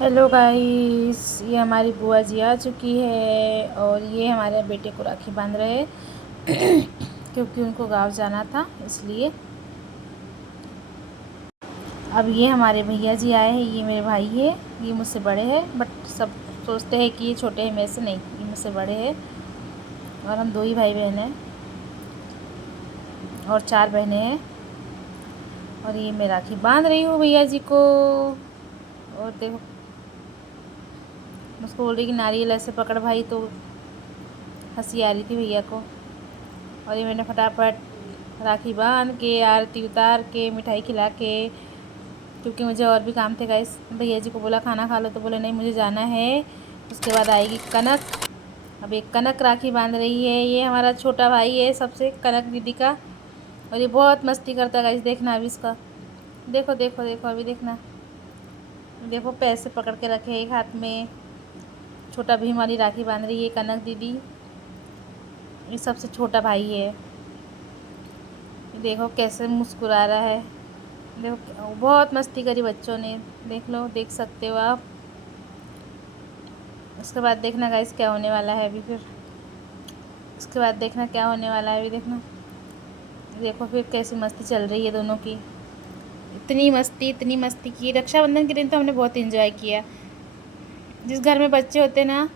Hello guys, ये हमारी बुआ जी आ चुकी है और ये हमारे बेटे को राखी बांध रहे हैं क्योंकि उनको गाँव जाना था इसलिए। अब ये हमारे भैया जी आए हैं, ये मेरे भाई है, ये मुझसे बड़े हैं बट सब सोचते हैं कि ये छोटे हैं, मेरे से नहीं, ये मुझसे बड़े हैं और हम दो ही भाई बहन हैं और चार बहनें हैं। और ये मैं राखी बांध रही हूँ भैया जी को। और देखो, उसको बोल रही कि नारियल ऐसे पकड़ भाई, तो हंसी आ रही थी भैया को। और ये मैंने फटाफट राखी बांध के, आरती उतार के, मिठाई खिला के, क्योंकि मुझे और भी काम थे गाइस। भैया जी को बोला खाना खा लो, तो बोले नहीं मुझे जाना है। उसके बाद आएगी कनक। अब एक कनक राखी बांध रही है, ये हमारा छोटा भाई है सबसे, कनक दीदी का। और ये बहुत मस्ती करता है गाइस, देखना अभी इसका। देखो देखो देखो, अभी देखना। देखो पैसे पकड़ के रखे एक हाथ में, छोटा भीम वाली राखी बांध रही है कनक दीदी। ये सबसे छोटा भाई है। देखो कैसे मुस्कुरा रहा है। देखो बहुत मस्ती करी बच्चों ने, देख लो, देख सकते हो आप। उसके बाद देखना गाइस क्या होने वाला है अभी फिर। उसके बाद देखना क्या होने वाला है अभी, देखना। देखो फिर कैसी मस्ती चल रही है दोनों की। इतनी मस्ती की। रक्षाबंधन के दिन तो हमने बहुत एंजॉय किया। जिस घर में बच्चे होते ना,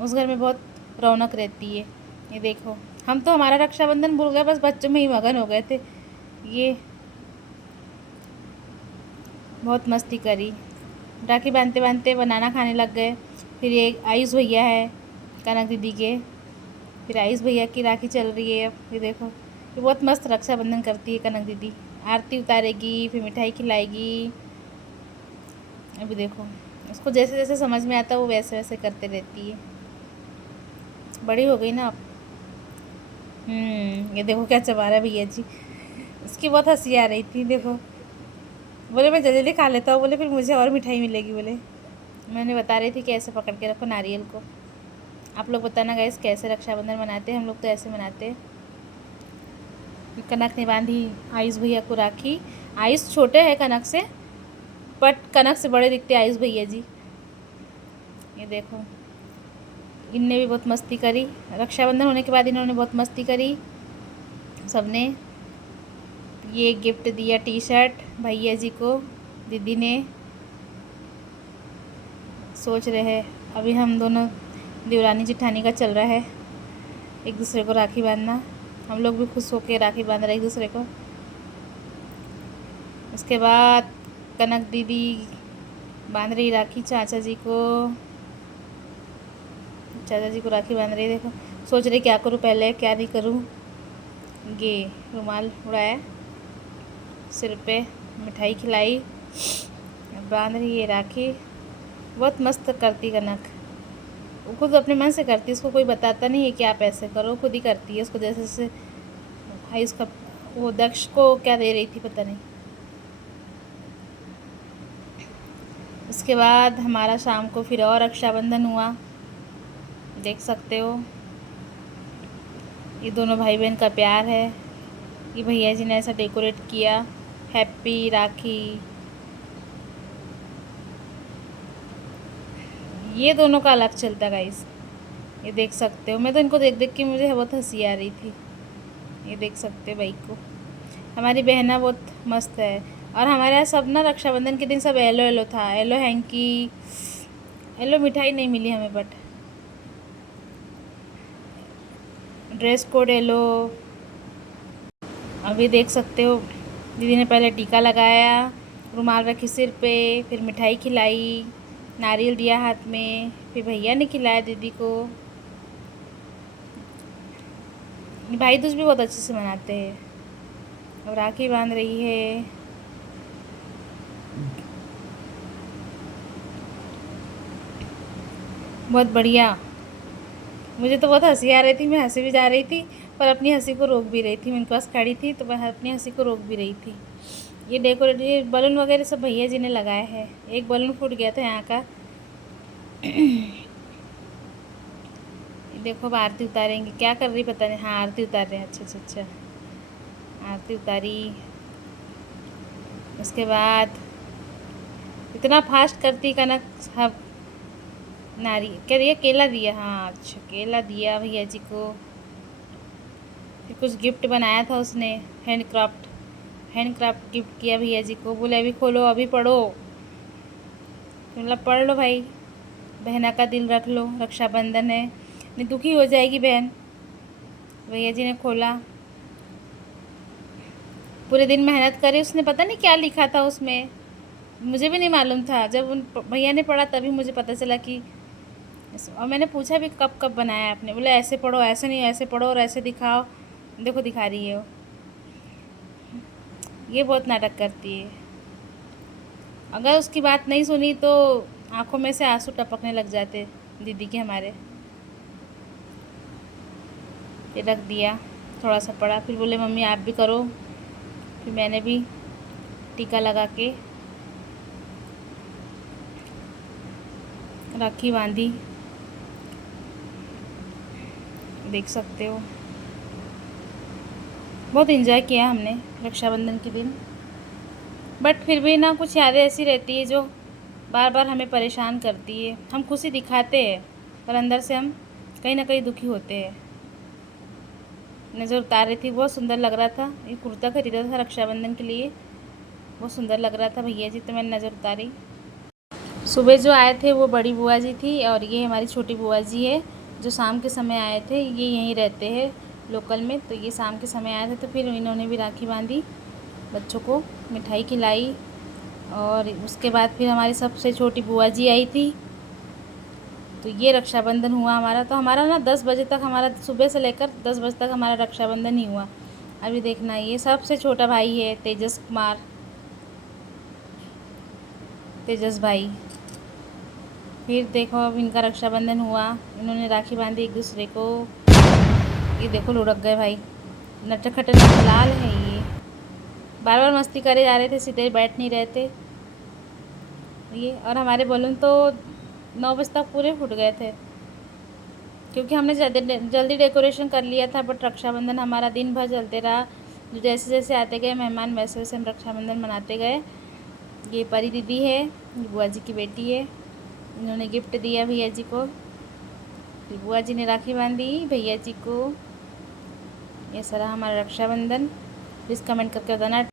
उस घर में बहुत रौनक रहती है। ये देखो, हम तो हमारा रक्षाबंधन भूल गए, बस बच्चों में ही मगन हो गए थे। ये बहुत मस्ती करी। राखी बांधते बांधते बनाना खाने लग गए। फिर ये आयुष भैया है कनक दीदी के, फिर आयुष भैया की राखी चल रही है। अब ये देखो, ये बहुत मस्त रक्षाबंधन करती है कनक दीदी। आरती उतारेगी, फिर मिठाई खिलाएगी। अभी देखो, उसको जैसे जैसे समझ में आता है वो वैसे वैसे करते रहती है। बड़ी हो गई ना अब। ये देखो क्या चबा रहा है भैया जी। इसकी बहुत हंसी आ रही थी, देखो। बोले मैं जल्दी जल्दी खा लेता हूँ, बोले फिर मुझे और मिठाई मिलेगी, बोले। मैंने बता रही थी कि ऐसे पकड़ के रखो नारियल को। आप लोग बताना गाइस कैसे रक्षाबंधन मनाते हैं। हम लोग तो ऐसे मनाते हैं। कनक ने बांधी आयुष भैया को राखी। आयुष छोटे हैं कनक से, बट कनक से बड़े दिखते आयुष भैया जी। ये देखो, इनने भी बहुत मस्ती करी। रक्षाबंधन होने के बाद इन्होंने बहुत मस्ती करी सबने। ये गिफ्ट दिया टी शर्ट भैया जी को दीदी ने। सोच रहे हैं अभी हम दोनों, देवरानी जिठानी का चल रहा है एक दूसरे को राखी बांधना। हम लोग भी खुश होकर राखी बांध रहे एक दूसरे को। उसके बाद कनक दीदी बांध रही राखी चाचा जी को। चाचा जी को राखी बांध रही, देखो। सोच रही क्या करूँ पहले, क्या नहीं करूँ। ये रुमाल उड़ाया सिर पे, मिठाई खिलाई, बांध रही है राखी। बहुत मस्त करती कनक। वो खुद अपने मन से करती है, उसको कोई बताता नहीं है कि आप ऐसे करो, खुद ही करती है। उसको जैसे जैसे भाई उसका, वो दक्ष को क्या दे रही थी पता नहीं। उसके बाद हमारा शाम को फिर और रक्षाबंधन हुआ, देख सकते हो। ये दोनों भाई बहन का प्यार है। ये भैया जी ने ऐसा डेकोरेट किया, हैप्पी राखी। ये दोनों का अलग चलता गाइस, ये देख सकते हो। मैं तो इनको देख देख के मुझे बहुत हंसी आ रही थी। ये देख सकते हो भाई को। हमारी बहना बहुत मस्त है। और हमारे यहाँ सब ना रक्षाबंधन के दिन सब येलो येलो था, येलो हैंकी। येलो मिठाई नहीं मिली हमें, बट ड्रेस कोड येलो। अभी देख सकते हो, दीदी ने पहले टीका लगाया, रुमाल रखी सिर पे, फिर मिठाई खिलाई, नारियल दिया हाथ में, फिर भैया ने खिलाया दीदी को। भाई दूज भी बहुत अच्छे से मनाते हैं। अब राखी बांध रही है। बहुत बढ़िया। मुझे तो बहुत हंसी आ रही थी, मैं हंसी भी जा रही थी पर अपनी हंसी को रोक भी रही थी। मैं उनके पास खड़ी थी तो मैं अपनी हंसी को रोक भी रही थी। ये डेकोरेट, ये बलून वगैरह सब भैया जी ने लगाए हैं। एक बलून फूट गया था यहाँ का। देखो अब आरती उतारेंगे, क्या कर रही पता नहीं। हाँ आरती उतार रहे हैं, अच्छा अच्छा अच्छा। आरती उतारी। उसके बाद इतना फास्ट करती कनक। हाँ, नारी क्या दिया, केला दिया। हाँ अच्छा, केला दिया भैया जी को। फिर कुछ गिफ्ट बनाया था उसने, हैंड क्राफ्ट गिफ्ट किया भैया जी को। बोले अभी खोलो, अभी पढ़ो। मतलब पढ़ लो भाई, बहना का दिल रख लो, रक्षाबंधन है, नहीं दुखी हो जाएगी बहन। भैया जी ने खोला, पूरे दिन मेहनत करी उसने, पता नहीं क्या लिखा था उसमें, मुझे भी नहीं मालूम था। जब उन भैया ने पढ़ा तभी मुझे पता चला कि। और मैंने पूछा भी कब कब बनाया आपने, बोले ऐसे पढ़ो, ऐसे नहीं, ऐसे पढ़ो और ऐसे दिखाओ। देखो दिखा रही है वो, ये बहुत नाटक करती है। अगर उसकी बात नहीं सुनी तो आंखों में से आंसू टपकने लग जाते दीदी के हमारे। ये रख दिया, थोड़ा सा पड़ा, फिर बोले मम्मी आप भी करो। फिर मैंने भी टीका लगा के राखी बांधी, देख सकते हो। बहुत इन्जॉय किया हमने रक्षाबंधन के दिन। बट फिर भी ना कुछ यादें ऐसी रहती है जो बार बार हमें परेशान करती है। हम खुशी दिखाते हैं पर अंदर से हम कहीं ना कहीं दुखी होते हैं। नज़र उतार रही थी, बहुत सुंदर लग रहा था। ये कुर्ता खरीदा था रक्षाबंधन के लिए, बहुत सुंदर लग रहा था भैया जी, तो मैंने नज़र उतारी। सुबह जो आए थे वो बड़ी बुआ जी थी, और ये हमारी छोटी बुआ जी है जो शाम के समय आए थे। ये यहीं रहते हैं लोकल में, तो ये शाम के समय आए थे, तो फिर इन्होंने भी राखी बांधी, बच्चों को मिठाई खिलाई। और उसके बाद फिर हमारी सबसे छोटी बुआ जी आई थी। तो ये रक्षाबंधन हुआ हमारा। तो हमारा ना 10 बजे तक, हमारा सुबह से लेकर 10 बजे तक हमारा रक्षाबंधन ही हुआ। अभी देखना, ये सबसे छोटा भाई है तेजस कुमार, तेजस भाई। फिर देखो अब इनका रक्षाबंधन हुआ, इन्होंने राखी बांधी एक दूसरे को। ये देखो लुढ़क गए भाई, नटखट लाल है ये, बार बार मस्ती करे जा रहे थे, सीधे बैठ नहीं रहे थे ये। और हमारे बलून तो 9 बजे तक पूरे फूट गए थे, क्योंकि हमने जल्दी डेकोरेशन कर लिया था। बट रक्षाबंधन हमारा दिन भर चलते रहा, जैसे जैसे आते गए मेहमान वैसे वैसे हम रक्षाबंधन मनाते गए। ये परी दीदी है, ये बुआ जी की बेटी है, इन्होंने गिफ्ट दिया भैया जी को। फिर बुआ जी ने राखी बांधी भैया जी को। ये सारा हमारा रक्षाबंधन। प्लीज़ कमेंट करके बताना।